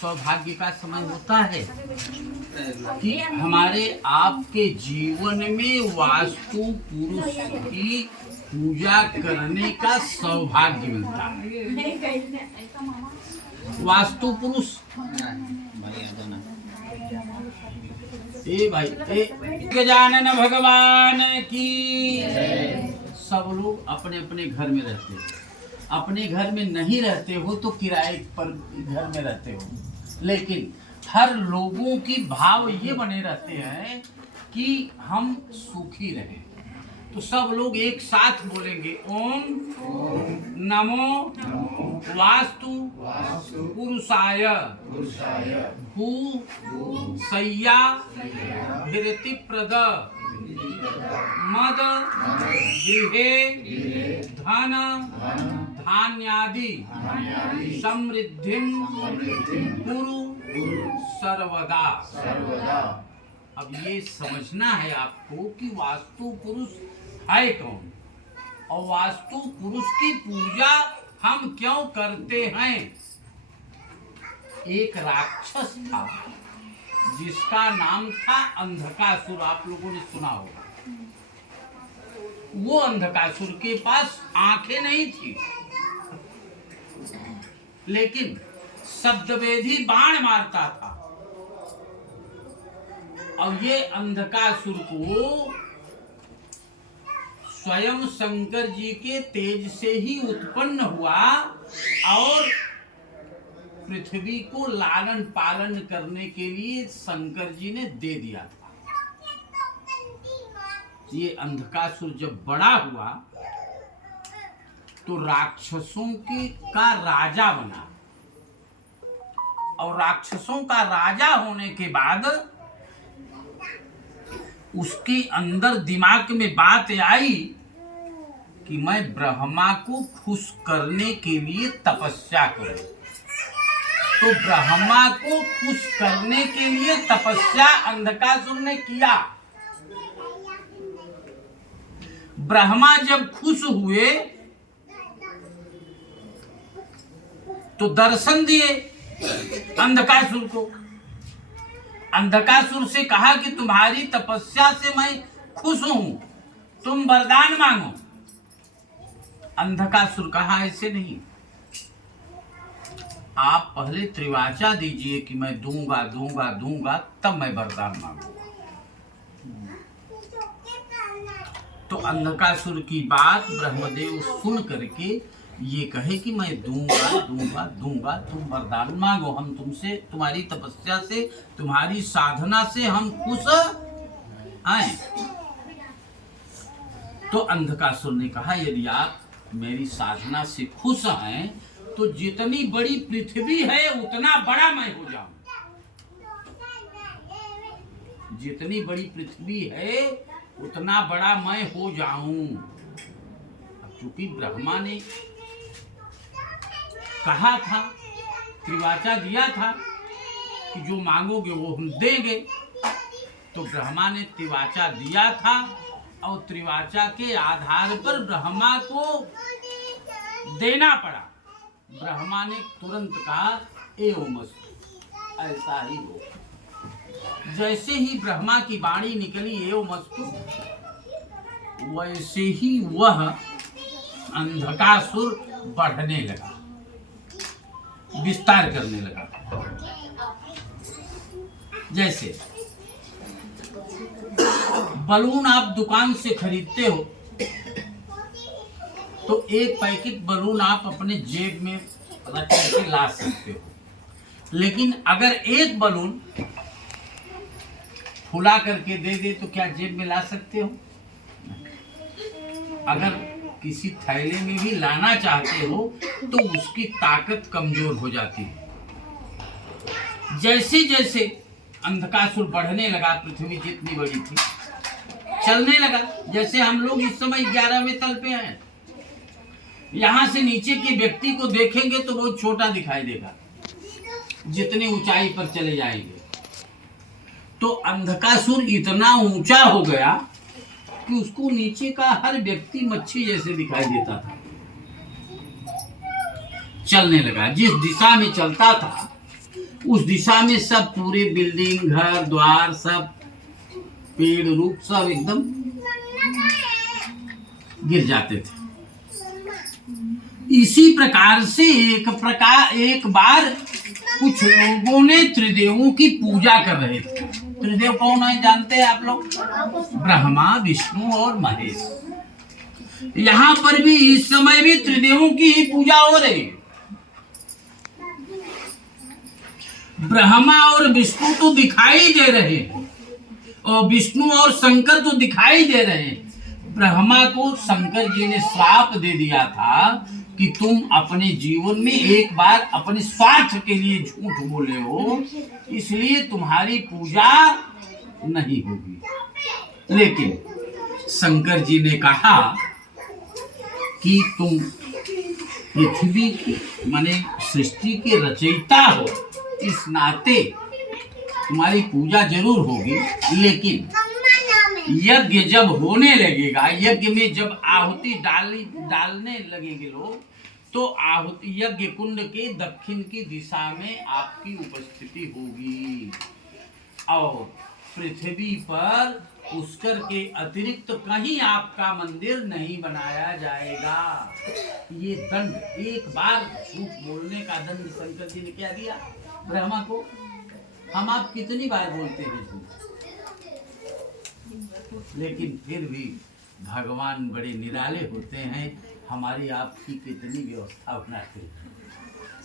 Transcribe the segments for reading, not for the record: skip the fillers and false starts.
सौभाग्य का समय होता है कि हमारे आपके जीवन में वास्तु पुरुष की पूजा करने का सौभाग्य मिलता है। वास्तु पुरुष भाई गजानन भगवान की। सब लोग अपने अपने घर में रहते हो, अपने घर में नहीं रहते हो तो किराए पर घर में रहते हो, लेकिन हर लोगों की भाव ये बने रहते हैं कि हम सुखी रहें। तो सब लोग एक साथ बोलेंगे ओम नमो वास्तु पुरुषाय भू सय्या धीरति प्रद मद गृहे धन धान्यादि समृद्धिं कुरु सर्वदा। अब ये समझना है आपको कि वास्तु पुरुष है कौन और वास्तु पुरुष की पूजा हम क्यों करते हैं। एक राक्षस था जिसका नाम था अंधकासुर, आप लोगों ने सुना होगा। वो अंधकासुर के पास आंखें नहीं थी, लेकिन शब्दवेदी बाण मारता था। और ये अंधकासुर को स्वयं शंकर जी के तेज से ही उत्पन्न हुआ और पृथ्वी को लालन पालन करने के लिए शंकर जी ने दे दिया था। ये अंधकासुर जब बड़ा हुआ तो राक्षसों का राजा बना, और राक्षसों का राजा होने के बाद उसके अंदर दिमाग में बात आई कि मैं ब्रह्मा को खुश करने के लिए तपस्या करूं। तो ब्रह्मा को खुश करने के लिए तपस्या अंधकासुर ने किया। ब्रह्मा जब खुश हुए तो दर्शन दिए अंधकासुर को। अंधकासुर से कहा कि तुम्हारी तपस्या से मैं खुश हूं, तुम वरदान मांगो। अंधकासुर कहा ऐसे नहीं, आप पहले त्रिवाचा दीजिए कि मैं दूंगा दूंगा दूंगा, तब मैं वरदान मांगूंगा। तो अंधकासुर की बात ब्रह्मदेव सुन करके ये कहे कि मैं दूंगा दूंगा दूंगा, तुम वरदान मांगो, हम तुमसे तुम्हारी तपस्या से तुम्हारी साधना से हम खुश हैं। तो अंधकासुर ने कहा यदि आप मेरी साधना से खुश हैं तो जितनी बड़ी पृथ्वी है उतना बड़ा मैं हो जाऊं। जितनी बड़ी पृथ्वी है उतना बड़ा मैं हो जाऊं। चूंकि ब्रह्मा ने कहा था, त्रिवाचा दिया था कि जो मांगोगे वो हम देंगे, तो ब्रह्मा ने त्रिवाचा दिया था और त्रिवाचा के आधार पर ब्रह्मा को देना पड़ा। ब्रह्मा ने तुरंत कहा एवमस्तु, ऐसा ही हो। जैसे ही ब्रह्मा की वाणी निकली एवमस्तु, वैसे ही वह अंधकासुर बढ़ने लगा, विस्तार करने लगा। जैसे बलून आप दुकान से खरीदते हो तो एक पैकेट बलून आप अपने जेब में रख करके ला सकते हो, लेकिन अगर एक बलून फुला करके दे दे तो क्या जेब में ला सकते हो? अगर किसी थैले में भी लाना चाहते हो तो उसकी ताकत कमजोर हो जाती है। जैसे जैसे अंधकासुर बढ़ने लगा, पृथ्वी जितनी बड़ी थी चलने लगा। जैसे हम लोग इस समय 11वें तल पे हैं, यहां से नीचे के व्यक्ति को देखेंगे तो बहुत छोटा दिखाई देगा जितनी ऊंचाई पर चले जाएंगे। तो अंधकासुर इतना ऊंचा हो गया कि उसको नीचे का हर व्यक्ति मच्छी जैसे दिखाई देता था। चलने लगा, जिस दिशा में चलता था उस दिशा में सब पूरे बिल्डिंग, घर द्वार, सब पेड़ रूप सब एकदम गिर जाते थे। इसी प्रकार से एक बार कुछ लोगों ने त्रिदेवों की पूजा कर रहे थे। त्रिदेव कौन है जानते हैं आप लोग? ब्रह्मा, विष्णु और महेश। यहाँ पर भी इस समय भी त्रिदेवों की ही पूजा हो रही है। ब्रह्मा और विष्णु तो दिखाई दे रहे हैं और विष्णु और शंकर तो दिखाई दे रहे हैं। ब्रह्मा को शंकर जी ने श्राप दे दिया था कि तुम अपने जीवन में एक बार अपने स्वार्थ के लिए झूठ बोले हो, इसलिए तुम्हारी पूजा नहीं होगी। लेकिन शंकर जी ने कहा कि तुम पृथ्वी की माने सृष्टि के रचयिता हो, इस नाते तुम्हारी पूजा जरूर होगी। लेकिन यज्ञ जब होने लगेगा, यज्ञ में जब आहुति डालने लगेंगे लोग, तो आहुति यज्ञ कुंड के दक्षिण की दिशा में आपकी उपस्थिति होगी और पृथ्वी पर पुष्कर के अतिरिक्त कहीं आपका मंदिर नहीं बनाया जाएगा। ये दंड, एक बार झूठ बोलने का दंड शंकर जी ने क्या दिया ब्रह्मा को। हम आप कितनी बार बोलते हैं झूठ, लेकिन फिर भी भगवान बड़े निराले होते हैं, हमारी आपकी कितनी व्यवस्था बनाते हैं।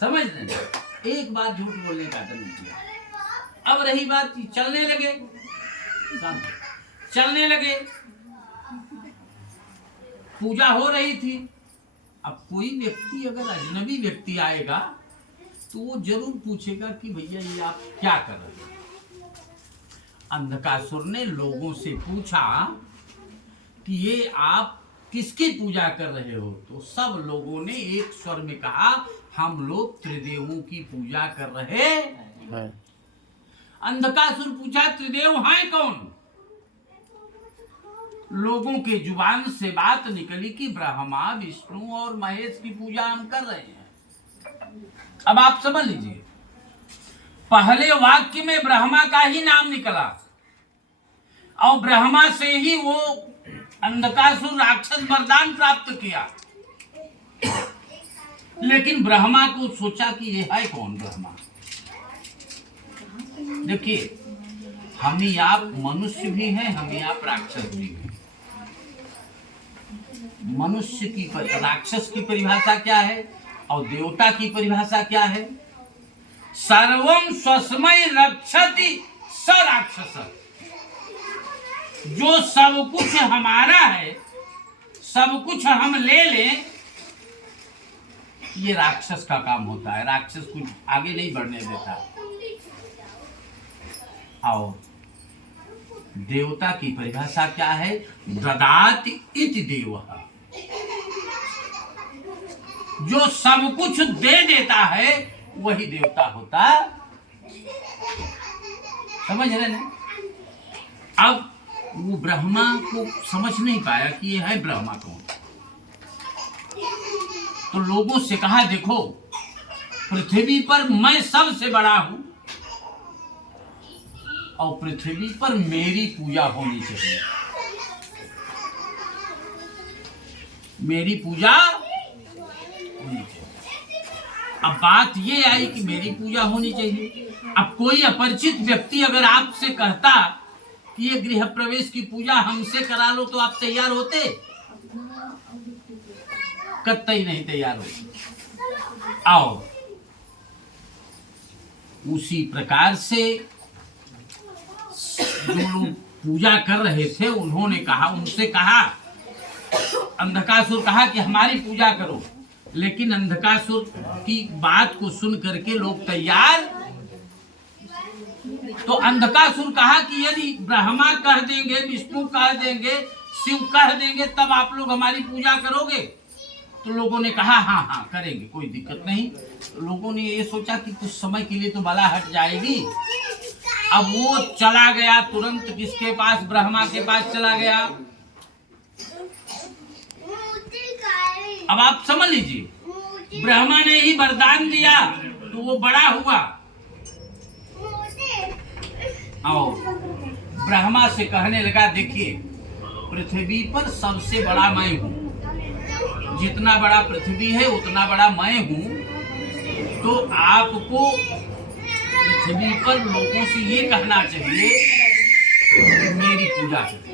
समझ रहे? एक बार झूठ बोलने का दंड दिया। अब रही बात कि चलने लगे, पूजा हो रही थी। अब कोई व्यक्ति अगर अजनबी व्यक्ति आएगा तो वो जरूर पूछेगा कि भैया ये आप क्या कर रहे हैं। अंधकासुर ने लोगों से पूछा कि ये आप किसकी पूजा कर रहे हो, तो सब लोगों ने एक स्वर में कहा हम लोग त्रिदेवों की पूजा कर रहे हैं। अंधकासुर पूछा त्रिदेव हैं कौन? लोगों के जुबान से बात निकली कि ब्रह्मा, विष्णु और महेश की पूजा हम कर रहे हैं। अब आप समझ लीजिए, पहले वाक्य में ब्रह्मा का ही नाम निकला और ब्रह्मा से ही वो अंधकासुर राक्षस वरदान प्राप्त किया। लेकिन ब्रह्मा को सोचा कि ये है कौन ब्रह्मा। देखिए, हम ही आप मनुष्य भी हैं, हम ही आप राक्षस भी हैं। मनुष्य की राक्षस की परिभाषा क्या है और देवता की परिभाषा क्या है? सर्वं स्वस्मै रक्षति स राक्षस। जो सब कुछ हमारा है, सब कुछ हम ले लें, ये राक्षस का काम होता है। राक्षस कुछ आगे नहीं बढ़ने देता। और देवता की परिभाषा क्या है? ददाति इति देवः। जो सब कुछ दे देता है वही देवता होता। समझ रहे ना? अब वो ब्रह्मा को समझ नहीं पाया कि ये है ब्रह्मा कौन। तो लोगों से कहा देखो, पृथ्वी पर मैं सबसे बड़ा हूं और पृथ्वी पर मेरी पूजा होनी चाहिए। मेरी पूजा होनी चाहिए। अब बात ये आई कि मेरी पूजा होनी चाहिए। अब कोई अपरिचित व्यक्ति अगर आपसे कहता कि ये गृह प्रवेश की पूजा हमसे करा लो, तो आप तैयार होते? कतई नहीं तैयार होते। आओ, उसी प्रकार से जो लोग पूजा कर रहे थे उन्होंने कहा, उनसे कहा, अंधकासुर कहा कि हमारी पूजा करो। लेकिन अंधकासुर की बात को सुन करके लोग तैयार। तो अंधकासुर कहा कि यदि ब्रह्मा कह देंगे, विष्णु कह देंगे, शिव कह देंगे, तब आप लोग हमारी पूजा करोगे? तो लोगों ने कहा हाँ हाँ करेंगे, कोई दिक्कत नहीं। लोगों ने ये सोचा कि कुछ समय के लिए तो बला हट जाएगी। अब वो चला गया तुरंत, किसके पास? ब्रह्मा के पास चला गया। अब आप समझ लीजिए, ब्रह्मा ने ही वरदान दिया तो वो बड़ा हुआ। और ब्रह्मा से कहने लगा, देखिए पृथ्वी पर सबसे बड़ा मैं हूँ, जितना बड़ा पृथ्वी है उतना बड़ा मैं हूँ, तो आपको पृथ्वी पर लोगों से ये कहना चाहिए कि मेरी पूजा करें।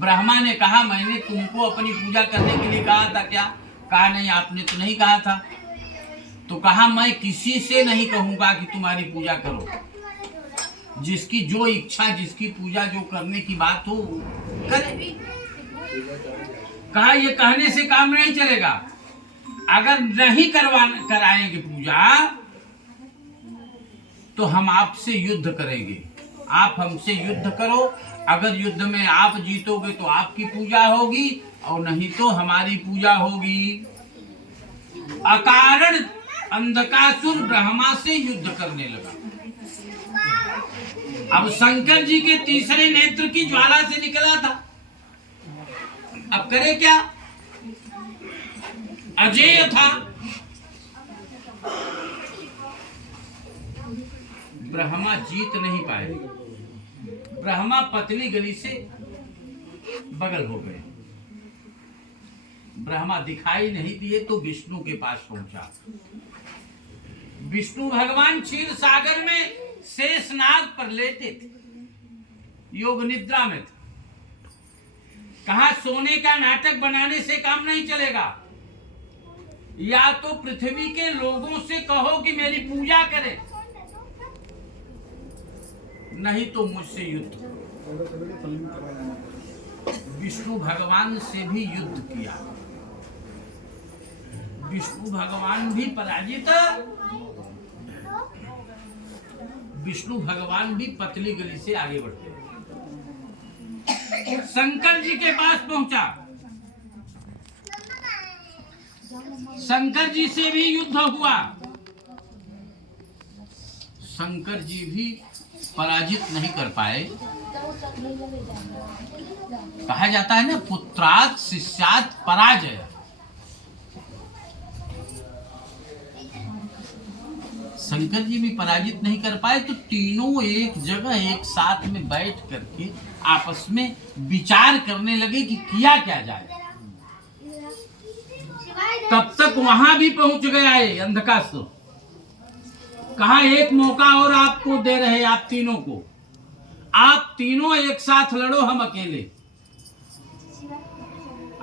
ब्रह्मा ने कहा, मैंने तुमको अपनी पूजा करने के लिए कहा था क्या? कहा नहीं, आपने तो नहीं कहा था। तो कहा, मैं किसी से नहीं कहूंगा कि तुम्हारी पूजा करो, जिसकी जो इच्छा, जिसकी पूजा जो करने की बात हो करे। कहा, ये कहने से काम नहीं चलेगा, अगर नहीं कराएंगे पूजा तो हम आपसे युद्ध करेंगे, आप हमसे युद्ध करो, अगर युद्ध में आप जीतोगे तो आपकी पूजा होगी और नहीं तो हमारी पूजा होगी। अकारण अंधकासुर ब्रह्मा से युद्ध करने लगा। अब शंकर जी के तीसरे नेत्र की ज्वाला से निकला था, अब करे क्या? अजेय था, ब्रह्मा जीत नहीं पाए। ब्रह्मा पतली गली से बगल हो गए, ब्रह्मा दिखाई नहीं दिए तो विष्णु के पास पहुंचा। विष्णु भगवान क्षीर सागर में शेषनाग पर लेटे थे, योग निद्रा में थे। कहा, सोने का नाटक बनाने से काम नहीं चलेगा, या तो पृथ्वी के लोगों से कहो कि मेरी पूजा करें, नहीं तो मुझसे युद्ध। विष्णु भगवान से भी युद्ध किया, विष्णु भगवान भी पराजित, विष्णु भगवान भी पतली गली से आगे बढ़ते, शंकर जी के पास पहुंचा। शंकर जी से भी युद्ध हुआ, शंकर जी भी पराजित नहीं कर पाए। कहा जाता है ना, पुत्रात् शिष्यात् पराजय। शंकर जी भी पराजित नहीं कर पाए, तो तीनों एक जगह एक साथ में बैठ करके आपस में विचार करने लगे कि किया क्या जाए। तब तक वहां भी पहुंच गया है अंधकासुर। कहा, एक मौका और आपको दे रहे, आप तीनों को, आप तीनों एक साथ लड़ो, हम अकेले।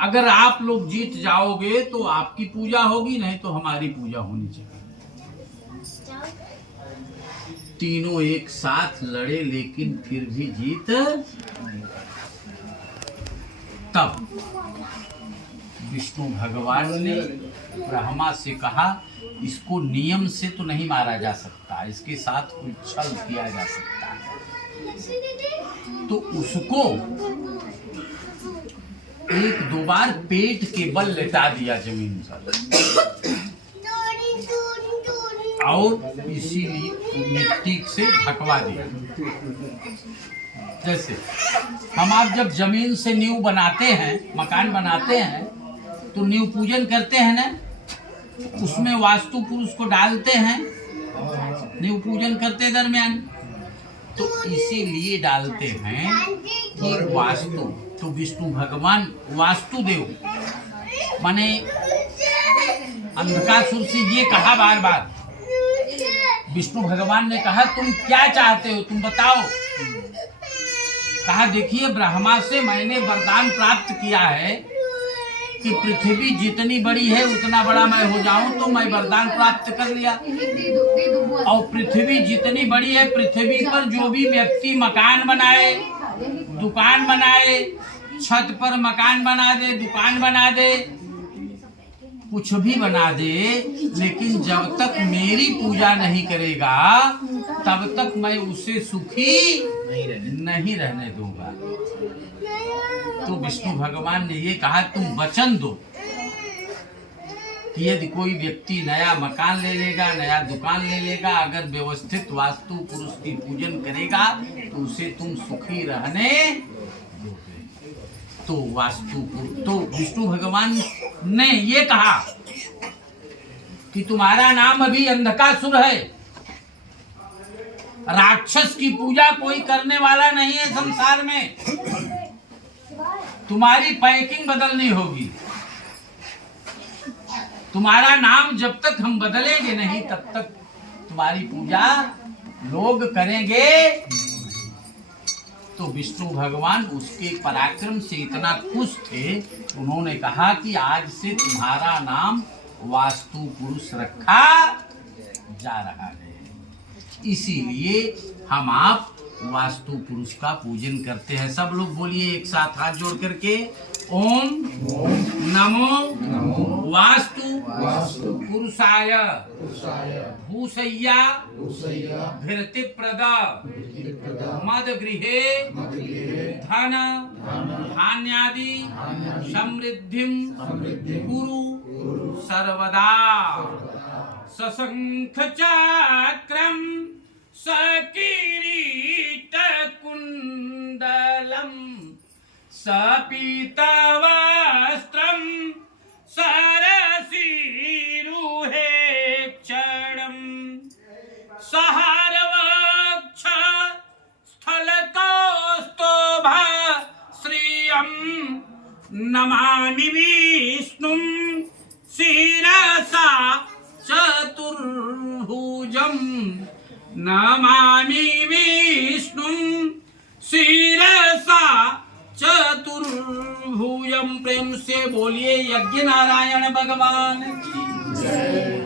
अगर आप लोग जीत जाओगे तो आपकी पूजा होगी, नहीं तो हमारी पूजा होनी चाहिए। तीनों एक साथ लड़े, लेकिन फिर भी जीत। तब विष्णु भगवान ने ब्रह्मा से कहा, इसको नियम से तो नहीं मारा जा सकता, इसके साथ कोई छल किया जा सकता है। तो उसको एक दो बार पेट के बल लेटा दिया जमीन पर, और इसीलिए मिट्टी से ढकवा दिया। जैसे हम आप जब जमीन से नींव बनाते हैं, मकान बनाते हैं, तो नींव पूजन करते हैं ना, उसमें वास्तु पुरुष को डालते हैं नींव पूजन करते दरमियान, तो इसीलिए डालते हैं कि वास्तु, तो विष्णु भगवान वास्तुदेव माने अंधकासुर से ये कहा बार बार, विष्णु भगवान ने कहा, तुम क्या चाहते हो, तुम बताओ। कहा, देखिए ब्रह्मा से मैंने वरदान प्राप्त किया है कि पृथ्वी जितनी बड़ी है उतना बड़ा मैं हो जाऊं, तो मैं वरदान प्राप्त कर लिया। और पृथ्वी जितनी बड़ी है, पृथ्वी पर जो भी व्यक्ति मकान बनाए, दुकान बनाए, छत पर मकान बना दे, दुकान बना दे, कुछ भी बना दे, लेकिन जब तक मेरी पूजा नहीं करेगा तब तक मैं उसे सुखी नहीं रहने दूंगा। तो विष्णु भगवान ने ये कहा, तुम वचन दो कि यदि कोई व्यक्ति नया मकान ले लेगा, नया दुकान ले लेगा, अगर व्यवस्थित वास्तु पुरुष की पूजन करेगा तो उसे तुम सुखी रहने दोगे। तो तो विष्णु भगवान ने ये कहा कि तुम्हारा नाम अभी अंधकासुर है, राक्षस की पूजा कोई करने वाला नहीं है संसार में। तुम्हारी पैकिंग बदलनी होगी। तुम्हारा नाम जब तक हम बदलेंगे नहीं तब तक तुम्हारी पूजा लोग करेंगे। तो विष्णु भगवान उसके पराक्रम से इतना खुश थे, उन्होंने कहा कि आज से तुम्हारा नाम वास्तु पुरुष रखा जा रहा है। इसीलिए हम आप वास्तु पुरुष का पूजन करते हैं। सब लोग बोलिए एक साथ हाथ जोड़ करके, ओम नमो वास्तु पुरुषाय भूषय्या घृति प्रद मद गृहे धन धान्यादि समृद्धिं कुरु सर्वदा। सशंख चक्रम सकिरीट कुंडलम सपीतवस्त्रम सरसीरुहे क्षणम सहारवक्ष स्थलतोस्तोभ श्रियं नमामि विष्णुं शिरसा चतुर्भुजं नमामि विष्णुं शिरसा चतुर्भुजं। प्रेम से बोलिए यज्ञ नारायण भगवान की जय।